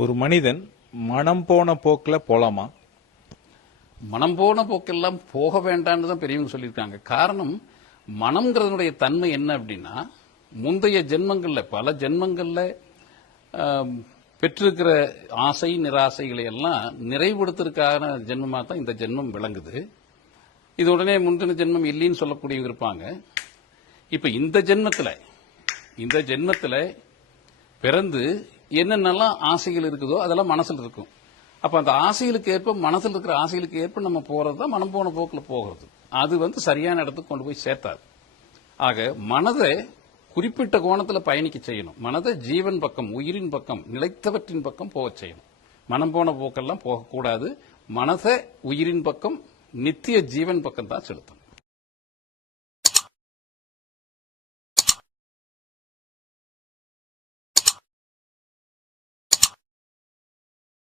ஒரு மனிதன் மனம் போன போக்குல போலாமா? மனம் போன போக்கெல்லாம் போக வேண்டாம்னு தான் பெரியவங்க சொல்லியிருக்காங்க. காரணம், மனம்ங்கிறதுனுடைய தன்மை என்ன அப்படின்னா, முந்தைய ஜென்மங்கள்ல பல ஜென்மங்கள்ல பெற்றிருக்கிற ஆசை நிராசைகளை எல்லாம் நிறைவுபடுத்துறதுக்கான ஜென்மமா தான் இந்த ஜென்மம் விளங்குது. இது உடனே முந்தின ஜென்மம் இல்லைன்னு சொல்லக்கூடியவங்க இருப்பாங்க. இப்ப இந்த ஜென்மத்துல பிறந்து என்னென்னலாம் ஆசைகள் இருக்குதோ அதெல்லாம் மனசுல இருக்கும். அப்ப அந்த ஆசைகளுக்கு ஏற்ப, மனசுல இருக்கிற ஆசைகளுக்கு ஏற்ப நம்ம போறது தான் மனம் போன போக்கில் போகிறது. அது சரியான இடத்துக்கு கொண்டு போய் சேர்த்தாது. ஆக மனதை குறிப்பிட்ட கோணத்தில் பயணிக்க செய்யணும். மனதை ஜீவன் பக்கம், உயிரின் பக்கம், நிலைத்தவற்றின் பக்கம் போக செய்யணும். மனம் போன போக்கெல்லாம் போகக்கூடாது. மனதை உயிரின் பக்கம், நித்திய ஜீவன் பக்கம் தான் செலுத்தணும்.